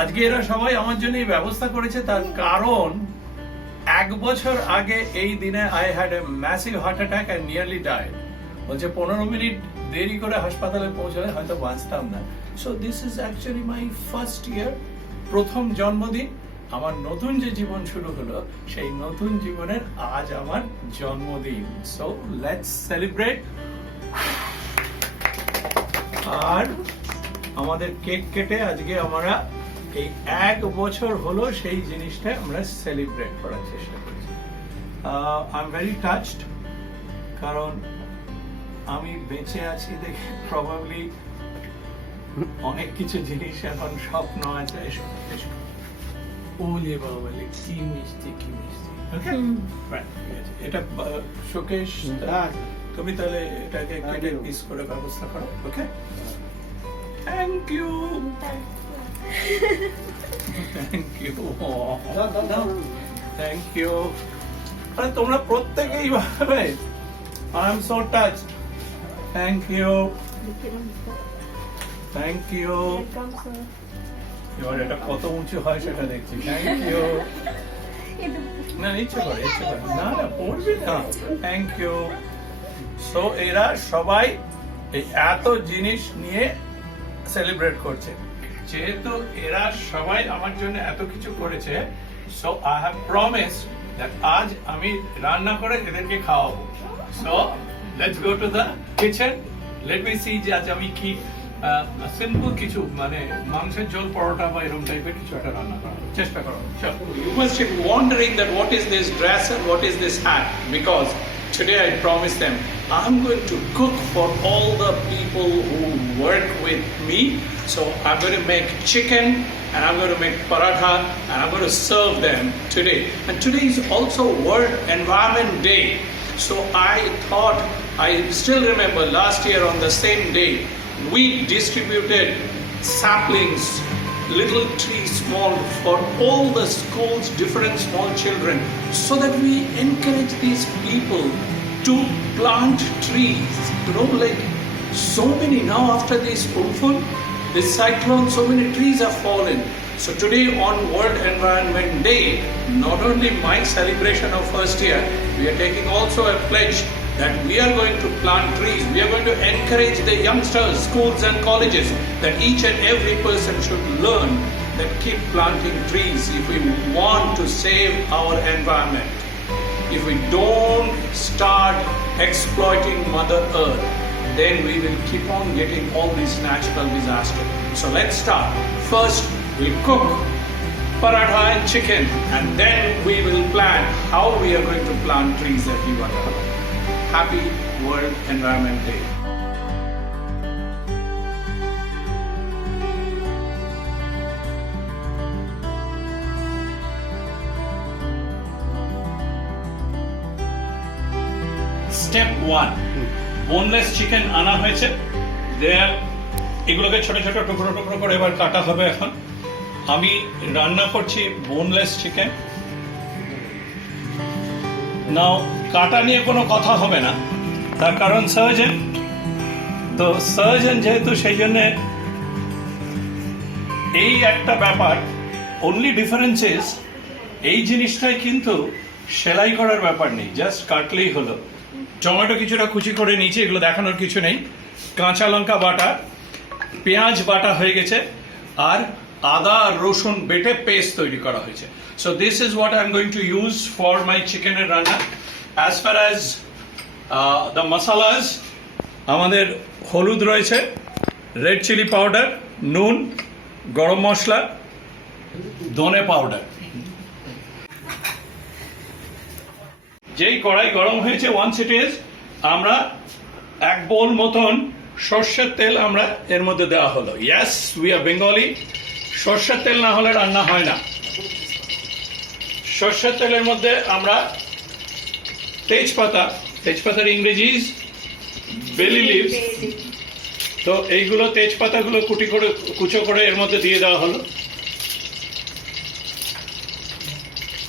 আজকে এরা সবাই আমার জন্য এই ব্যবস্থা করেছে, তার কারণ 1 বছর আগে এই দিনে I had a massive heart attack and nearly died. বলছে 15 মিনিট দেরি করে হাসপাতালে পৌঁছলে হয়তো বাঁচতাম না। So this is actually my first year, প্রথম জন্মদিন। আমার নতুন যে জীবন শুরু হলো, সেই নতুন জীবনের আজ আমার জন্মদিন। So let's celebrate. আর আমাদের কেক কেটে আজকে আমরা এই 1 বছর হলো সেই জিনিসটা আমরা সেলিব্রেট করার চেষ্টা করছি। আই এম ভেরি টাচড, কারণ আমি বেঁচে আছি দেখে প্রবাবলি অনেক কিছু জিনিস এখন স্বপ্ন আছে। ওলে বাবালে কি মিষ্টি, কি মিষ্টি। ওকে, এটা শোকেশ, তুমি তাহলে এটাকে কেটে পিস করে ব্যবস্থা করো। Okay, thank you, thank you, thank you. আরে তোমরা প্রত্যেকেই ভাবে, I am so touched. Thank you, thank you. এবার এটা কত উঁচু হয় সেটা দেখছি। Thank you. না, ইচ্ছে করে, ইচ্ছে করে। না না, পড়বি না। Thank you. সো এরা সবাই এই এত জিনিস নিয়ে সেলিব্রেট করছে। যেহেতু এরা সবাই আমার জন্য এত কিছু করেছে, so I have promised that আজ আমি রান্না করে এদেরকে খাওয়াবো। So let's go to the kitchen. Let me see যে আজ আমি কি সিম্পল কিছু, মানে মাংসের ঝোল, পরোটা বা এরকম টাইপের কিছু একটা রান্না করার চেষ্টা করো। You must be wondering that what is this dress and what is this hat, because today I promised them I'm going to cook for all the people who work with me. So I'm going to make chicken and I'm going to make paratha and I'm going to serve them today. And today is also World Environment Day. So I thought, I still remember last year on the same day, we distributed saplings, little trees, small, for all the schools, different small children, so that we encourage these people to plant trees. You know, like so many now after this Umphul, this cyclone, so many trees have fallen. So today on World Environment Day, not only my celebration of first year, we are taking also a pledge that we are going to plant trees. We are going to encourage the youngsters, schools and colleges, that each and every person should learn that keep planting trees if we want to save our environment. If we don't start exploiting Mother Earth, then we will keep on getting all these natural disasters. So let's start. First, we'll cook paratha and chicken, and then we will plan how we are going to plant trees everywhere. Happy World Environment Day. Step 1, boneless chicken আনা হয়েছে। এগুলোকে ছোট ছোট টুকরো টুকরো করে এবার কাটা হবে। এখন আমি রান্না করছি boneless chicken। নাও কাটা নিয়ে কোনো কথা হবে না, তার কারণ সার্জন, তো সার্জন যেহেতু, সেই জন্য এই একটা ব্যাপার। অনলি ডিফারেন্স ইজ এই জিনিসটাই কিন্তু সেলাই করার ব্যাপার নেই, জাস্ট কাটলেই হলো। টমেটো কিছুটা কুচি করে নিয়েছি, এগুলো দেখানোর কিছু নেই। কাঁচা লঙ্কা বাটা, পেঁয়াজ বাটা হয়ে গেছে, আর আদা আর রসুন বেটে পেস্ট তৈরি করা হয়েছে। So this is what I am going to use for my চিকেনের রান্না। অ্যাজ ফার অ্যাজ দ্য মাসালাস, আমাদের হলুদ রয়েছে, রেড চিলি পাউডার, নুন, গরম মশলা, ধনে পাউডার। যেই কড়াই গরম হয়েছে, ওয়ান্স ইট ইজ, আমরা 1 বোল মতন সর্ষের তেল আমরা এর মধ্যে দেওয়া হলো। ইয়েস, উই আর বেঙ্গলি, সর্ষের তেল না হলে রান্না হয় না। সর্ষের তেলের মধ্যে আমরা তেজপাতা, তেজপাতার ইংরেজি বেলি লিভস, তো এইগুলো তেজপাতাগুলো কুচো করে এর মধ্যে দিয়ে দেওয়া হলো।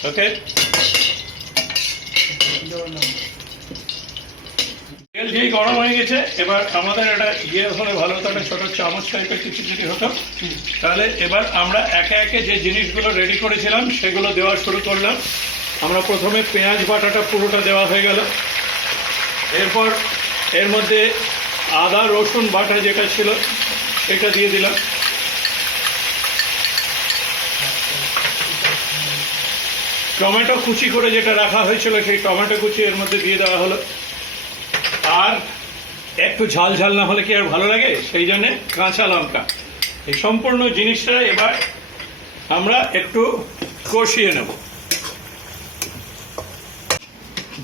ওকে, তেল তেল যেই গরম হয়ে গেছে, এবার আমাদের একটা হলে ভালো হতো, একটা ছোট চামচ টাইপের কিছু যদি হতো, তাহলে এবার আমরা একে একে যে জিনিসগুলো রেডি করেছিলাম সেগুলো দেওয়া শুরু করলাম। আমরা প্রথমে পেঁয়াজ বাটাটা পুরোটা দেওয়া হয়ে গেল, এরপর এর মধ্যে আদা রসুন বাটা যেটা ছিল সেটা দিয়ে দিলাম, টমেটো কুচি করে যেটা রাখা হয়েছিল সেই টমেটো কুচি এর মধ্যে দিয়ে দেওয়া হলো। আর একটু ঝাল ঝাল না হলে কি আর ভালো লাগে, সেই জন্যে কাঁচা লঙ্কা। এই সম্পূর্ণ জিনিসটা এবার আমরা একটু কষিয়ে নেব।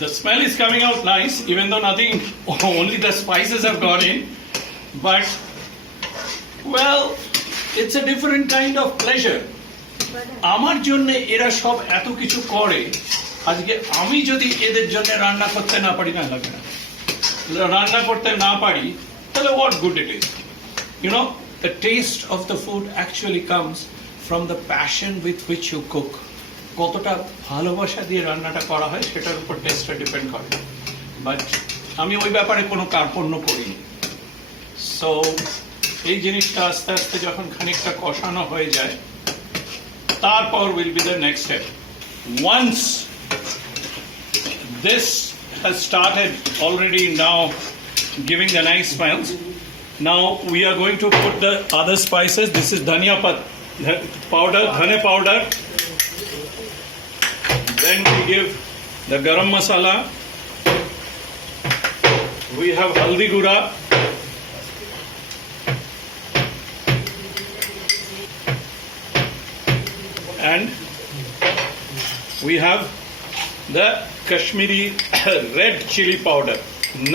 The smell is coming out nice, even though nothing, only the spices have gone in. But, well, it's a different kind of pleasure. আমার জন্য এরা সব এত কিছু করে, আজকে আমি যদি এদের জন্য রান্না করতে না পারি, না লাগে না রান্না করতে না পারি, তাহলে what good it is. You know, the taste of the food actually comes from the passion with which you cook. কতটা ভালোবাসা দিয়ে রান্নাটা করা হয় সেটার উপর টেস্টটা ডিপেন্ড করে। বাট আমি ওই ব্যাপারে কোনো কার্পণ্য করিনি। সো এই জিনিসটা আস্তে আস্তে যখন খানিকটা কষানো হয়ে যায়, তারপর will be the next step. Once this has started already now giving the nice smells, now we are going to put the other spices. This is dhania powder, dhane powder. Then we give the garam masala. We have haldi gura. And we have the Kashmiri red chili powder.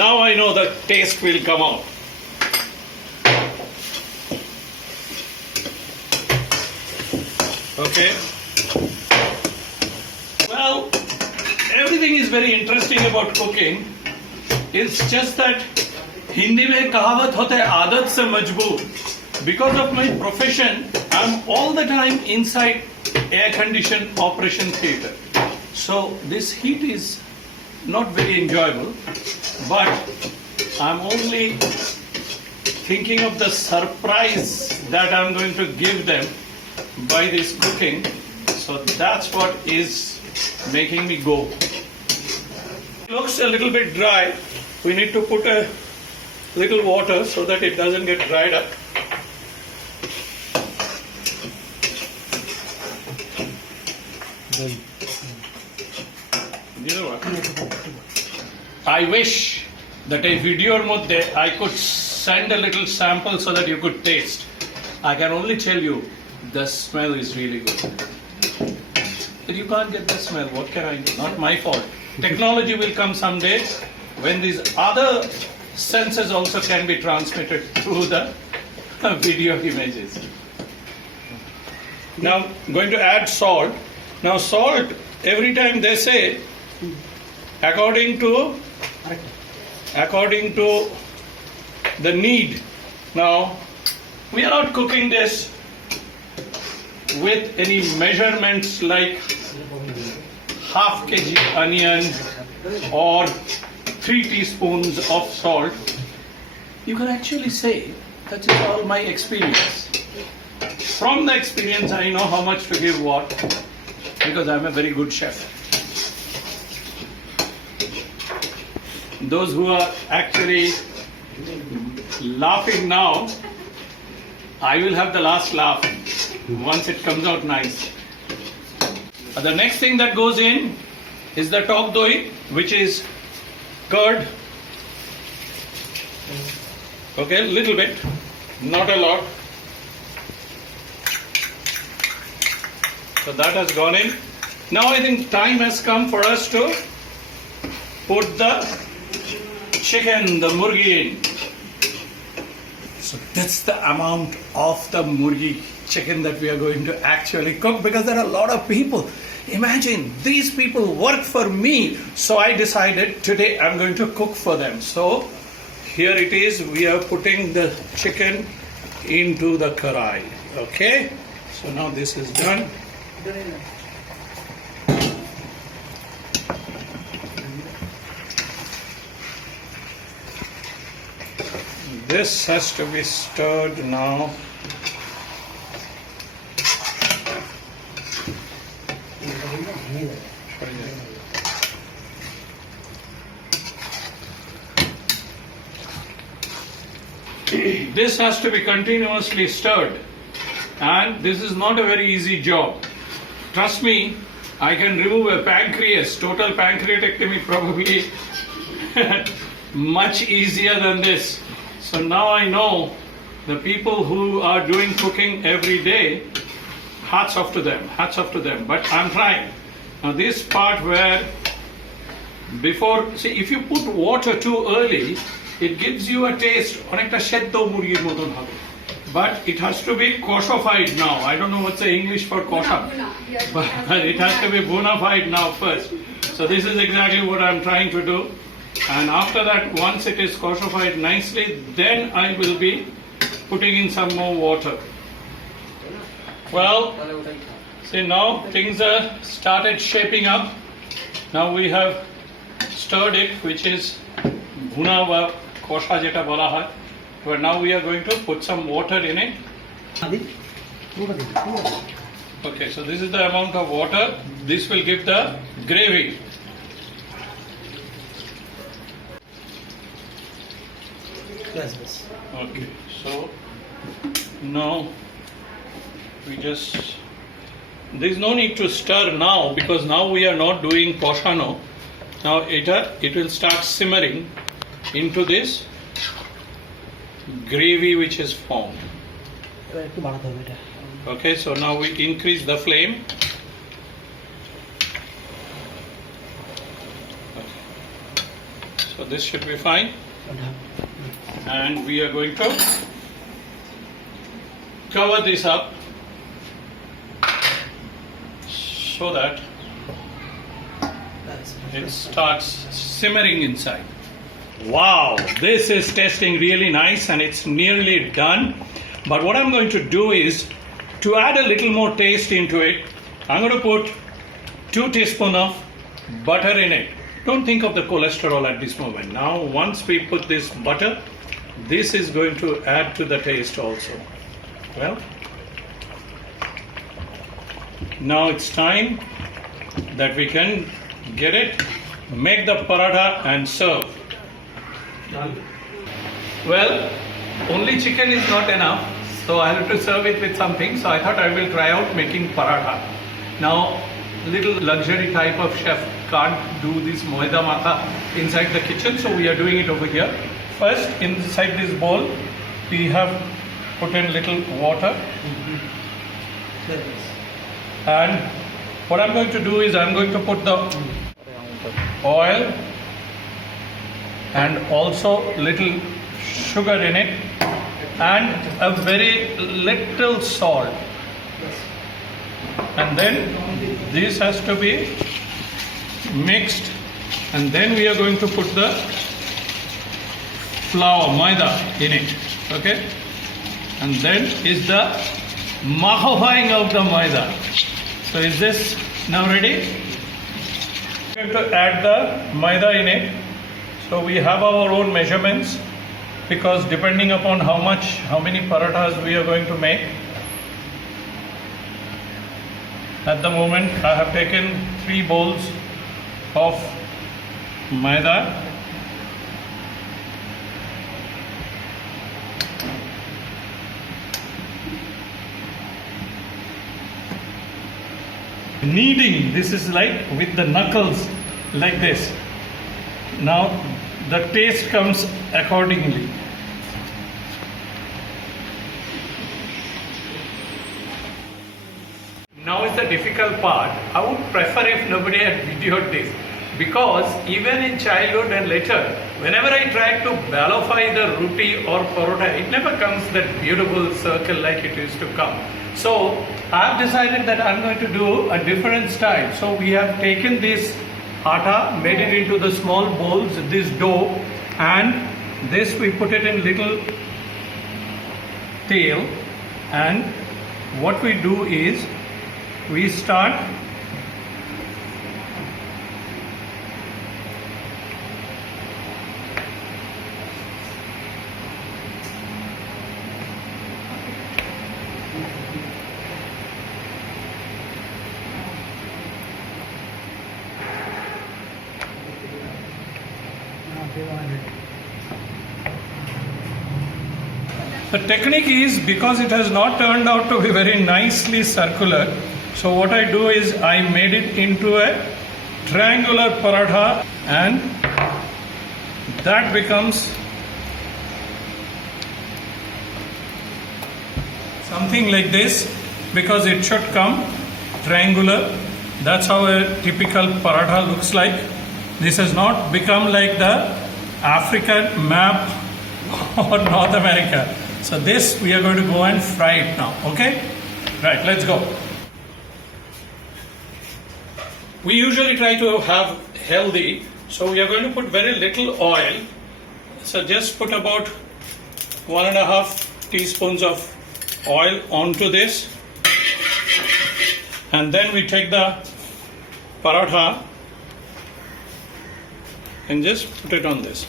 Now I know the taste will come out. Okay. Well, everything is very interesting about cooking. It's just that Hindi में कहावत होता है आदत से मजबूर. Because of my profession, I'm all the time inside air-conditioned operation theatre. So this heat is not very enjoyable, but I'm only thinking of the surprise that I'm going to give them by this cooking. So that's what is making me go. It looks a little bit dry. We need to put a little water so that it doesn't get dried up. I wish that a video modde I could send a little sample so that you could taste. I can only tell you the smell is really good. But you can't get the smell. What can I do? Not my fault. Technology will come someday when these other senses also can be transmitted through the video images. Now, I'm going to add salt. Now, salt, every time they say, according to the need. Now, we are not cooking this with any measurements like half kg onion or 3 teaspoons of salt. You can actually say that is all my experience. From the experience, I know how much to give what, because I'm a very good chef. Those who are actually laughing now, I will have the last laugh once it comes out nice. The next thing that goes in is the tok doi, which is curd. Okay, little bit, not a lot. So that has gone in. Now I think time has come for us to put the chicken, the murgi in. So that's the amount of the murgi chicken that we are going to actually cook, because there are a lot of people. Imagine, these people work for me, so I decided today I'm going to cook for them. So here it is, we are putting the chicken into the karai. Okay, so now this is done. this has to be stirred now. This has to be continuously stirred, and this is not a very easy job. Trust me, I can remove a pancreas, total pancreatectomy probably much easier than this. So now I know the people who are doing cooking every day, hats off to them, hats off to them. But I'm trying. Now this part where before, see, if you put water too early, it gives you a taste অনেকটা সেদ্ধ মুরগির মতন হবে, but it has to be koshified now. I don't know what's the English for kosha, but it has to be bona fide now first. So this is exactly what I'm trying to do, and after that, once it is koshified nicely, then I will be putting in some more water. Well, see, now things are started shaping up. Now we have stirred it, which is bhuna বা kosha jeta bola hoy. But now we are going to put some water in it. Okay, so this is the amount of water. This will give the gravy. Okay, so now we just, there's no need to stir now because now we are not doing koshano. Now it will start simmering into this gravy which is formed. Okay, so now we increase the flame. Okay. So this should be fine. And we are going to cover this up so that it starts simmering inside. Wow, this is tasting really nice and it's nearly done. But what I'm going to do is to add a little more taste into it. I'm going to put 2 teaspoons of butter in it. Don't think of the cholesterol at this moment. Now, once we put this butter, this is going to add to the taste also. Well, now it's time that we can get it, make the paratha and serve. Well, only chicken is not enough, so I have to serve it with something. So I thought I will try out making paratha. Now, little luxury type of chef can't do this moida matha inside the kitchen, so we are doing it over here. First, inside this bowl, we have put in little water. And what I'm going to do is I'm going to put the oil and also little sugar in it and a very little salt. And then this has to be mixed, and then we are going to put the flour, maida in it. Okay? And then is the mahofying of the maida. So is this now ready? We're going to add the maida in it. So we have our own measurements because depending upon how many parathas we are going to make. At the moment, I have taken 3 bowls of maida. Kneading, this is like with the knuckles, like this. Now the taste comes accordingly. Now is the difficult part. I would prefer if nobody had videoed this, because even in childhood and later, whenever I try to balify the roti or parota, it never comes that beautiful circle like it used to come. So I have decided that I'm going to do a different style. So we have taken this atta, made it into the small bowls, this dough, and this we put it in little tail, and what we do is we start The technique is, because it has not turned out to be very nicely circular, so what I do is I made it into a triangular paratha, and that becomes something like this, because it should come triangular. That's how a typical paratha looks like. This has not become like the African map or North America. So this we are going to go and fry it now. Okay? Right, let's go. We usually try to have healthy, so we are going to put very little oil. So just put about 1.5 teaspoons of oil onto this, and then we take the paratha and just put it on this.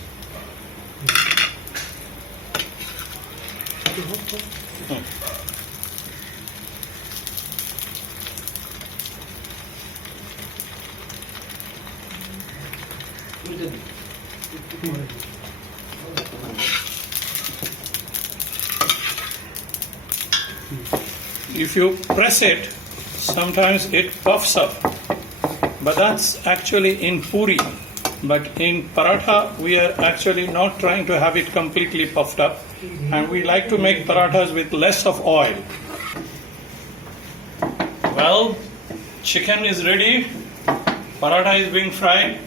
If you press it, sometimes it puffs up, but that's actually in puri. But in paratha, we are actually not trying to have it completely puffed up, and we like to make parathas with less of oil. Well, chicken is ready, paratha is being fried.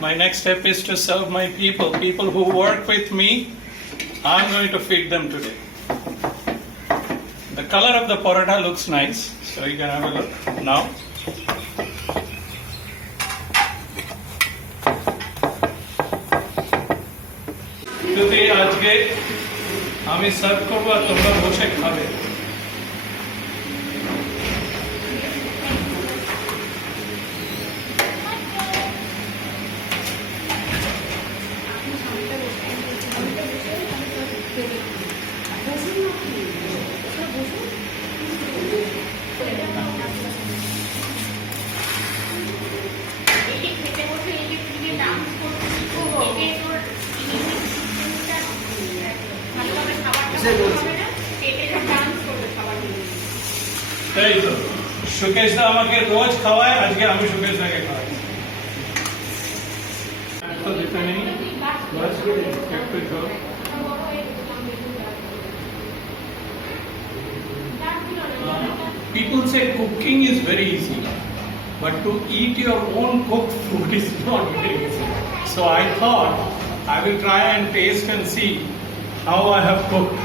My next step is to serve my people who work with me. I'm going to feed them today. The color of the paratha looks nice, so you can have a look now. যদি আজকে আমি serve করব আর তোমরা বসে খাবে। তাই তো সুকেশ দা আমাকে রোজ খাওয়ায়, আজকে আমি সুকেশ দাকে খাওয়াই। তো দিতে নেই, একটু ঝোল। People say cooking is very easy, but to eat your own cooked food is not very easy. So I thought I will try and taste and see how I have cooked.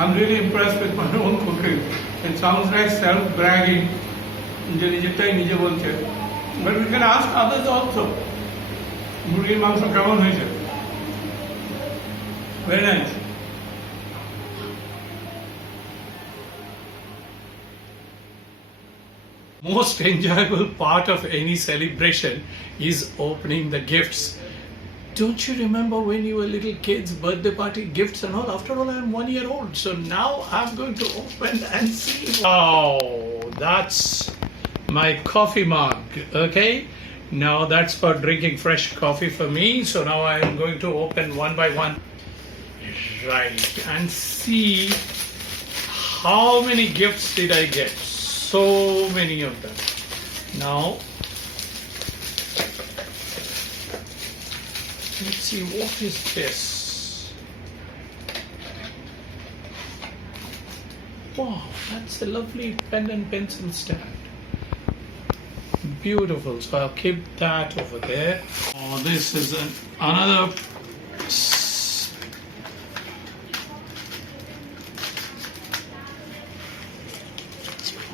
I'm really impressed with my own cooking. It sounds like self-bragging, but we can ask others also. Murgir mangso kemon hoyeche? Very nice. Most enjoyable part of any celebration is opening the gifts. Don't you remember when you were little kids, birthday party, gifts and all? After all, I'm 1 year old, so now I'm going to open and see. Oh, that's my coffee mug, okay? Now that's for drinking fresh coffee for me, so now I'm going to open one by one. Right, and see how many gifts did I get. So many of them. Now, let's see, what is this? Wow, that's a lovely pen and pencil stand. Beautiful. So I'll keep that over there. Oh, this is another.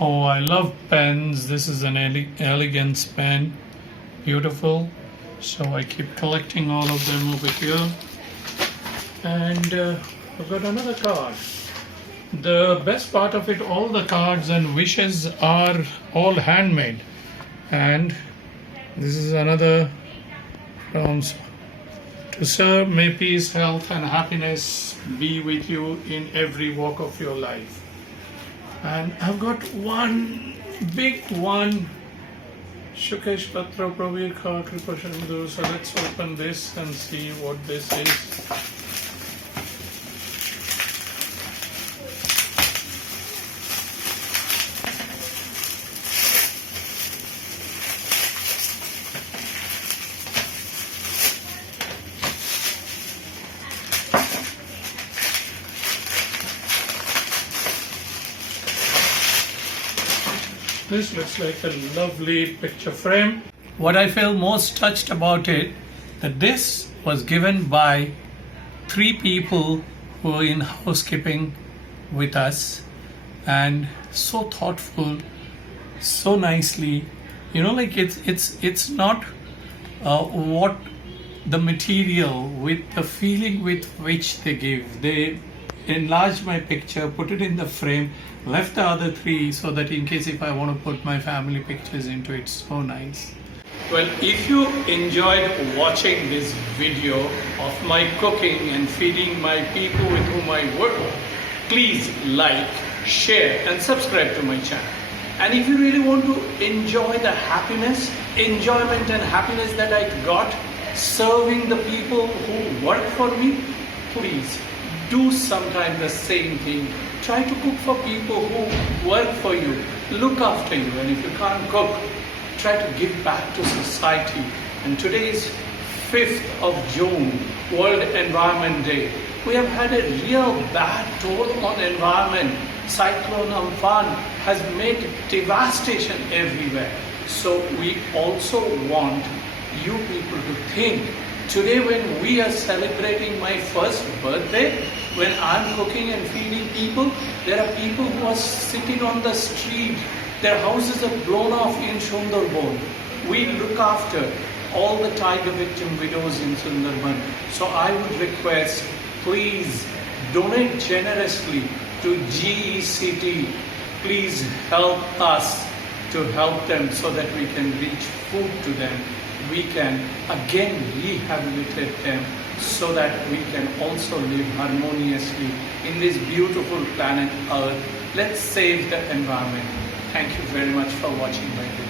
Oh, I love pens. This is an elegance pen. Beautiful. So I keep collecting all of them over here. And I've got another card. The best part of it, all the cards and wishes are all handmade. And this is another to serve, may peace, health and happiness be with you in every walk of your life. And I've got one big one Shukesh Patra Pravir Kha Kripa Shandhu. So let's open this and see what this is. This looks like a lovely picture frame. What I feel most touched about it, that this was given by 3 people who were in housekeeping with us, and so thoughtful, so nicely. Like it's not what the material, with the feeling with which they give. They enlarged my picture, put it in the frame, left the other 3 so that in case if I want to put my family pictures into it. So nice. Well, if you enjoyed watching this video of my cooking and feeding my people with whom I work, please like, share and subscribe to my channel. And if you really want to enjoy the enjoyment and happiness that I got serving the people who work for me, please do sometime the same thing. Try to cook for people who work for you, look after you, and if you can't cook, try to give back to society. And today is 5th of June, World Environment Day. We have had a real bad toll on environment. Cyclone Amphan has made devastation everywhere. So we also want you people to think, today when we are celebrating my first birthday, when I'm cooking and feeding people, there are people who are sitting on the street. Their houses are blown off in Sundarban. We look after all the tiger victim widows in Sundarban. So I would request, please donate generously to GECT. Please help us to help them so that we can reach food to them. We can again rehabilitate them so that we can also live harmoniously in this beautiful planet Earth. Let's save the environment. Thank you very much for watching my video.